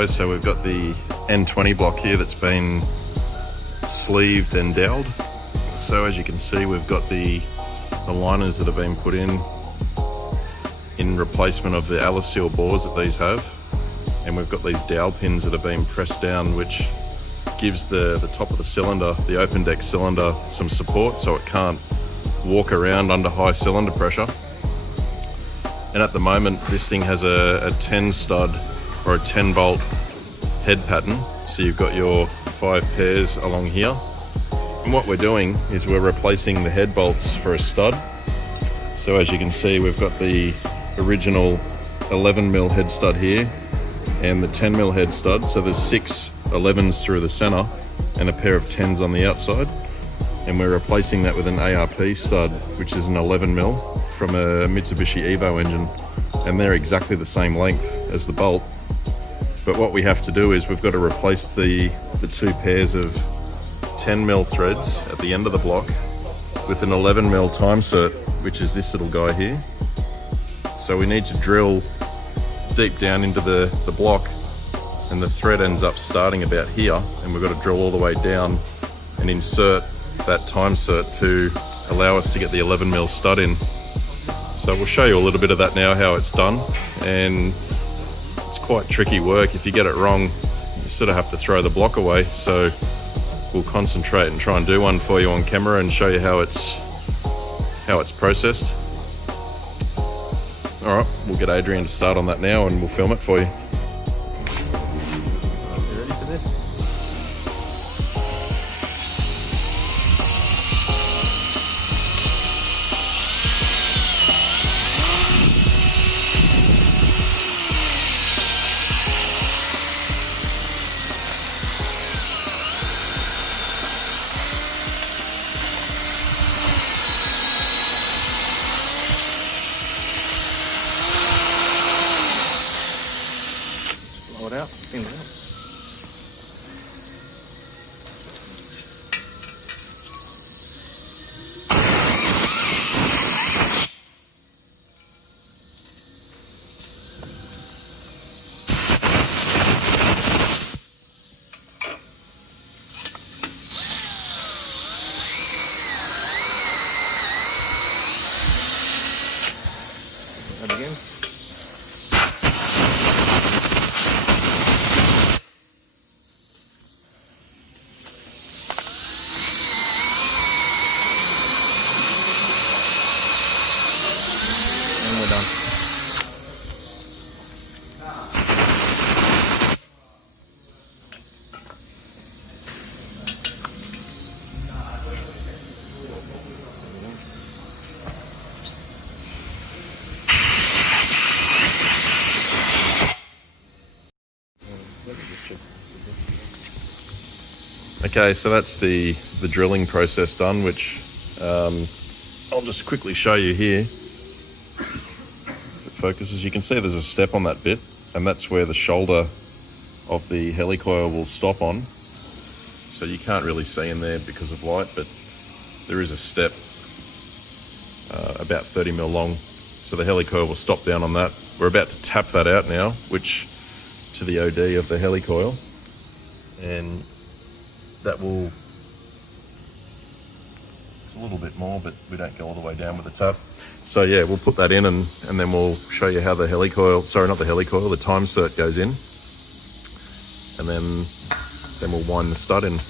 guys, so we've got the N20 block here that's been sleeved and doweled. So as you can see, we've got the liners that have been put in replacement of the Aliceal bores that these have, and we've got these dowel pins that have been pressed down, which gives the top of the cylinder, the open deck cylinder, some support so it can't walk around under high cylinder pressure. And at the moment this thing has a 10 stud or a 10 bolt head pattern, so you've got your 5 pairs along here, and what we're doing is we're replacing the head bolts for a stud. So as you can see, we've got the original 11mm head stud here and the 10mm head stud, so there's 6 11s through the center and a pair of 10s on the outside, and we're replacing that with an ARP stud, which is an 11mm from a Mitsubishi Evo engine, and they're exactly the same length as the bolt. But what we have to do is we've got to replace the 2 pairs of 10mm threads at the end of the block with an 11mm time cert, which is this little guy here. So we need to drill deep down into the block, and the thread ends up starting about here, and we've got to drill all the way down and insert that time cert to allow us to get the 11mm stud in. So we'll show you a little bit of that now, how it's done, and it's quite tricky work. If you get it wrong, you sort of have to throw the block away. So we'll concentrate and try and do one for you on camera and show you how it's processed. All right, we'll get Adrian to start on that now and we'll film it for you. You ready for this? Blow it out, spin it out. That again. And we're done. Okay, so that's the drilling process done, which I'll just quickly show you here. If it focuses, you can see there's a step on that bit, and that's where the shoulder of the helicoil will stop on. So you can't really see in there because of light, but there is a step about 30mm long. So the helicoil will stop down on that. We're about to tap that out now, which to the OD of the helicoil, and that will, it's a little bit more, but we don't go all the way down with the tap. So yeah, we'll put that in and then we'll show you how the helicoil, sorry, not the helicoil, the time cert goes in, and then we'll wind the stud in.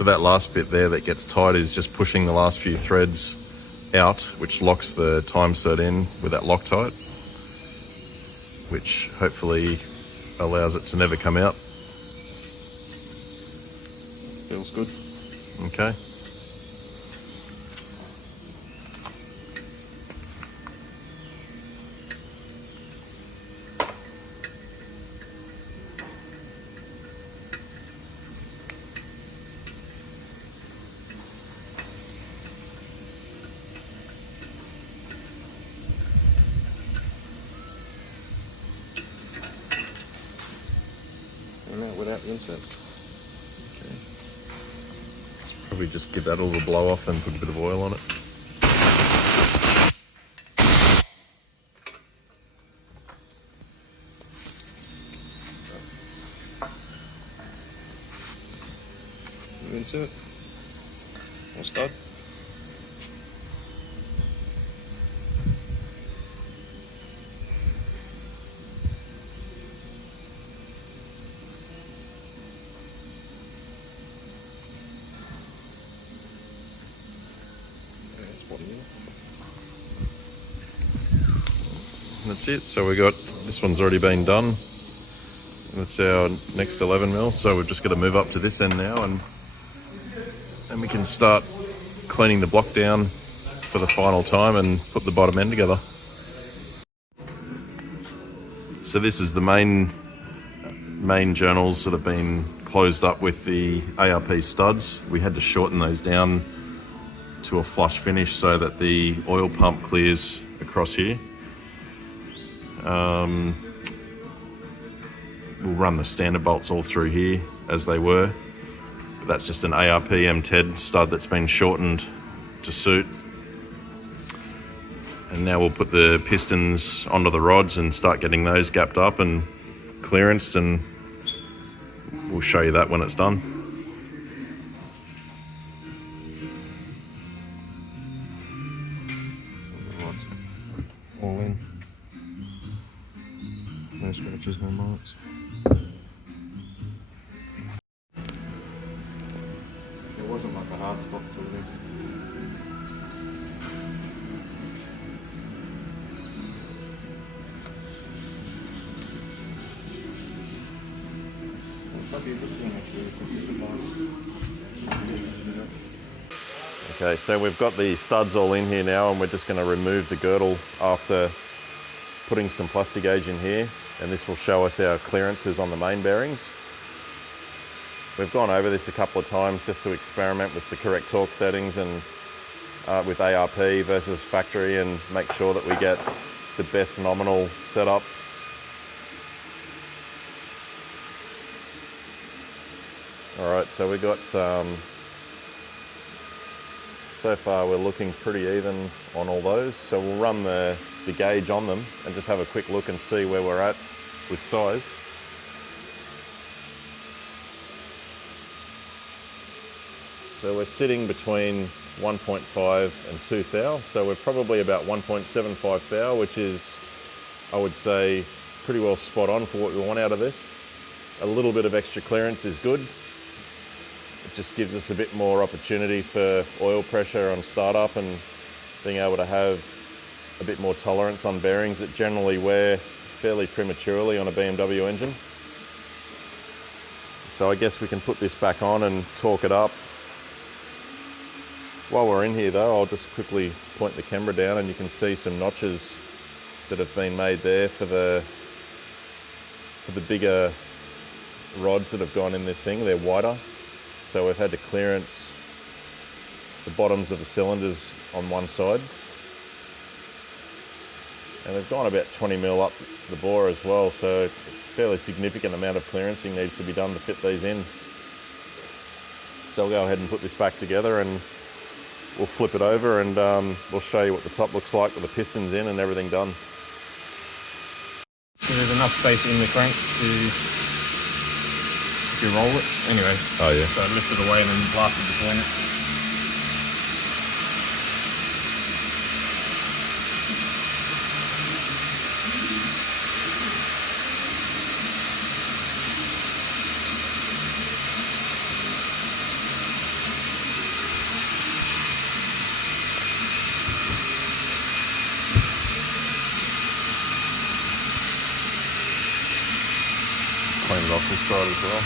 So that last bit there that gets tight is just pushing the last few threads out, which locks the time cert in with that Loctite, which hopefully allows it to never come out. Feels good. Okay. And now without the insert. Okay. Probably just give that a little blow off and put a bit of oil on it. New insert. Or stud. That's it. So we got, this one's already been done. That's our next 11mm. So we've just got to move up to this end now, and we can start cleaning the block down for the final time and put the bottom end together. So this is the main journals that have been closed up with the ARP studs. We had to shorten those down to a flush finish so that the oil pump clears across here. We'll run the standard bolts all through here as they were. But that's just an ARP M10 stud that's been shortened to suit. And now we'll put the pistons onto the rods and start getting those gapped up and clearanced, and we'll show you that when it's done. All in. No scratches, no marks. There wasn't like a hard spot to it. Probably a good thing actually to put it on. Okay, so we've got the studs all in here now, and we're just going to remove the girdle after putting some Plastigauge in here, and this will show us our clearances on the main bearings. We've gone over this a couple of times just to experiment with the correct torque settings and with ARP versus factory, and make sure that we get the best nominal setup. All right, so we got, so far we're looking pretty even on all those. So we'll run the gauge on them and just have a quick look and see where we're at with size. So we're sitting between 1.5 and 2 thou. So we're probably about 1.75 thou, which is, I would say, pretty well spot on for what we want out of this. A little bit of extra clearance is good. It just gives us a bit more opportunity for oil pressure on startup and being able to have a bit more tolerance on bearings that generally wear fairly prematurely on a BMW engine. So I guess we can put this back on and torque it up. While we're in here though, I'll just quickly point the camera down and you can see some notches that have been made there for the bigger rods that have gone in this thing. They're wider. So we've had to clearance the bottoms of the cylinders on one side. And they've gone about 20mm up the bore as well, so a fairly significant amount of clearancing needs to be done to fit these in. So I'll go ahead and put this back together and we'll flip it over and we'll show you what the top looks like with the pistons in and everything done. So there's enough space in the crank to roll it. Anyway, Oh yeah. so I lift it away and then blast it between it. it off this side as well.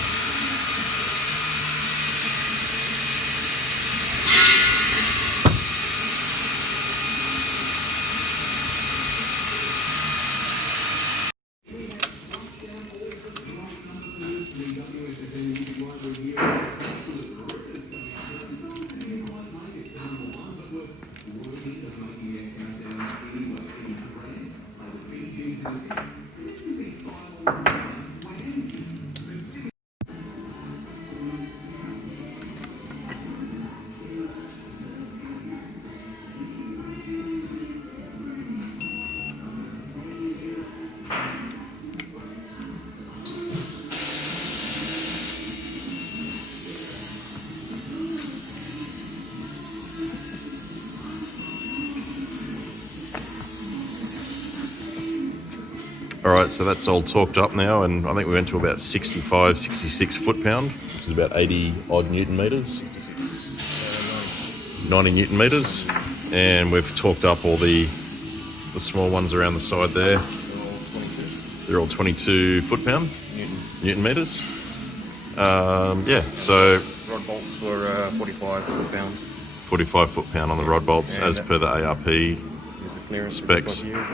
Alright, so that's all torqued up now, and I think we went to about 65, 66 foot-pound, which is about 80 odd Newton meters. 90 Newton meters, and we've torqued up all the small ones around the side there. They're all 22 foot-pound, Newton meters. Yeah, so Rod bolts were 45 foot-pound. 45 foot-pound on the rod bolts, as per the ARP Here's the clearance specs. here. Yeah.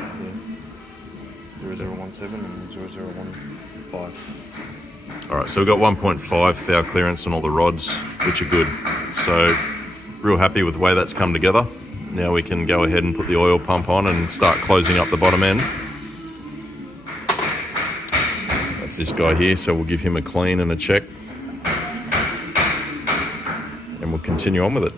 0017 and 0015. Alright, so we've got 1.5 thou clearance on all the rods, which are good. So, real happy with the way that's come together. Now we can go ahead and put the oil pump on and start closing up the bottom end. That's this guy here, so we'll give him a clean and a check. And we'll continue on with it.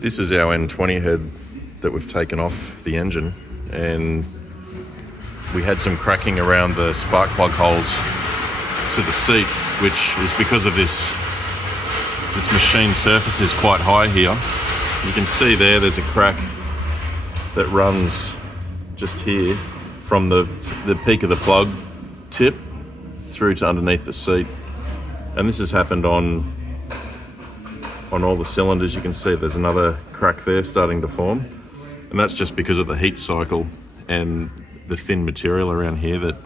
This is our N20 head that we've taken off the engine, and we had some cracking around the spark plug holes to the seat, which is because of this machine surface is quite high here. You can see there's a crack that runs just here from the peak of the plug tip through to underneath the seat, and this has happened on all the cylinders. You can see there's another crack there starting to form, and that's just because of the heat cycle and the thin material around here that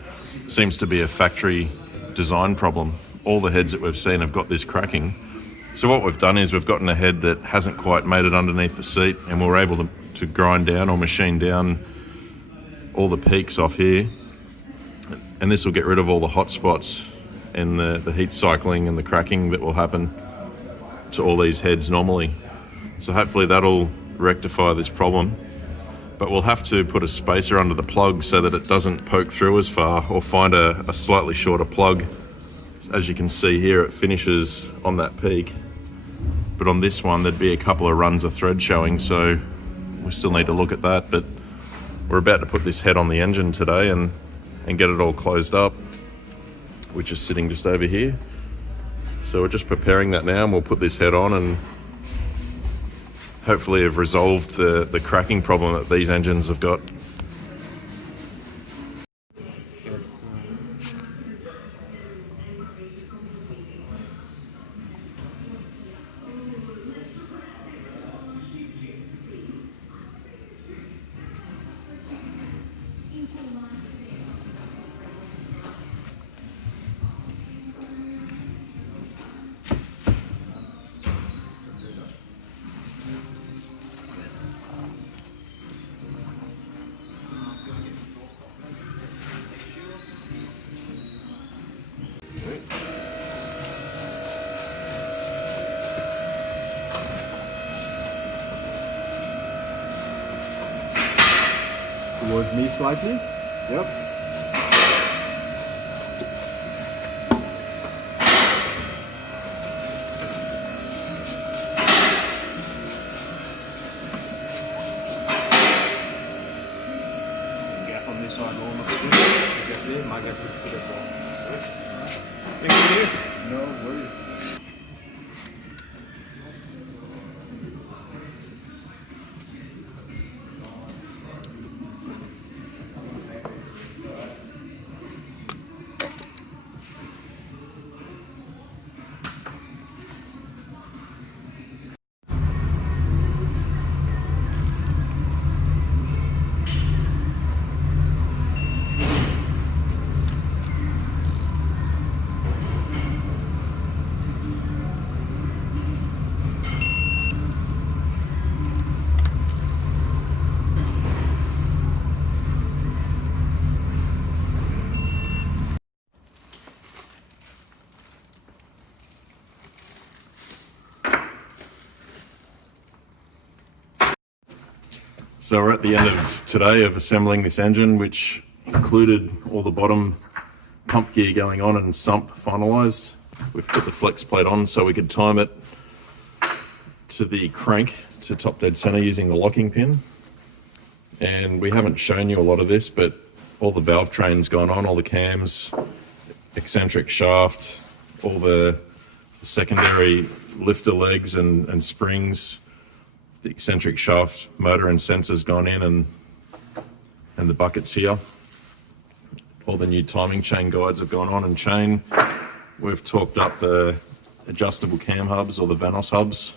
seems to be a factory design problem. All the heads that we've seen have got this cracking. So what we've done is we've gotten a head that hasn't quite made it underneath the seat, and we're able to grind down or machine down all the peaks off here, and this will get rid of all the hot spots and the heat cycling and the cracking that will happen to all these heads normally. So hopefully that'll rectify this problem, but we'll have to put a spacer under the plug so that it doesn't poke through as far, or find a slightly shorter plug. As you can see here, it finishes on that peak, but on this one there'd be a couple of runs of thread showing, so we still need to look at that. But we're about to put this head on the engine today and get it all closed up, which is sitting just over here. So we're just preparing that now, and we'll put this head on and hopefully have resolved the cracking problem that these engines have got. towards me slightly. Yep. Gap on this side warm up a bit. Gap there, my gap is good as well. Thank you. No worries. So we're at the end of today of assembling this engine, which included all the bottom pump gear going on and sump finalised. We've put the flex plate on so we could time it to the crank to top dead centre using the locking pin. And we haven't shown you a lot of this, but all the valve train's gone on, all the cams, eccentric shaft, all the secondary lifter legs and springs. The eccentric shaft motor and sensors gone in, and the buckets here. All the new timing chain guides have gone on and chain. We've torqued up the adjustable cam hubs or the Vanos hubs.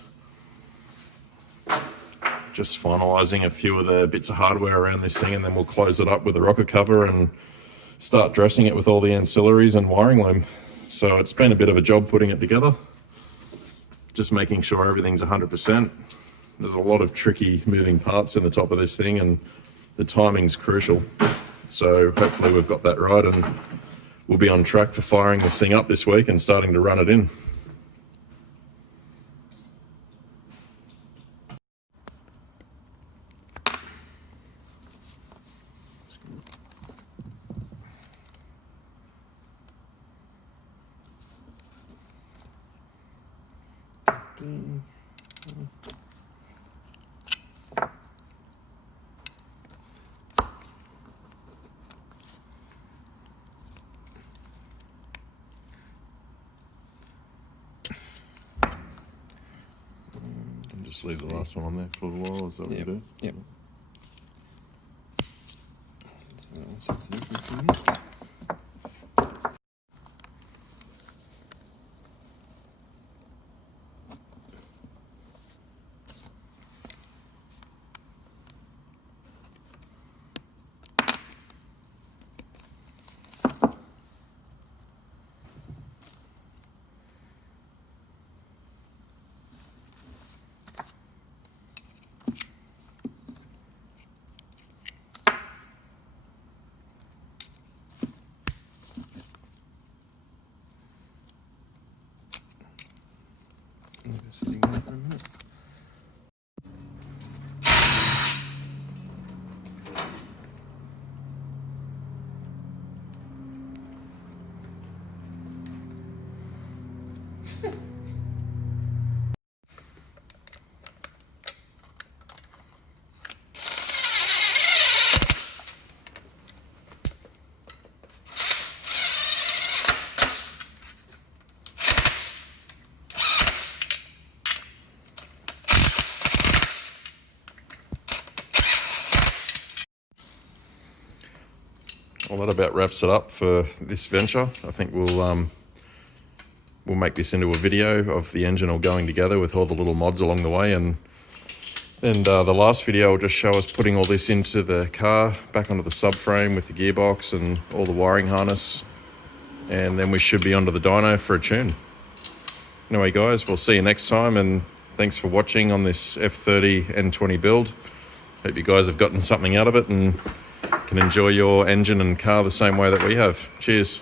Just finalising a few of the bits of hardware around this thing, and then we'll close it up with a rocker cover and start dressing it with all the ancillaries and wiring loom. So it's been a bit of a job putting it together. Just making sure everything's 100%. There's a lot of tricky moving parts in the top of this thing, and the timing's crucial. So hopefully we've got that right, and we'll be on track for firing this thing up this week and starting to run it in. Just leave the last one on there for a while, is that what you do? Yep. Sitting there for a minute. Well, that about wraps it up for this venture. I think we'll make this into a video of the engine all going together with all the little mods along the way, and the last video will just show us putting all this into the car, back onto the subframe with the gearbox and all the wiring harness, and then we should be onto the dyno for a tune. Anyway guys, we'll see you next time, and thanks for watching on this F30 N20 build. Hope you guys have gotten something out of it and can enjoy your engine and car the same way that we have. Cheers.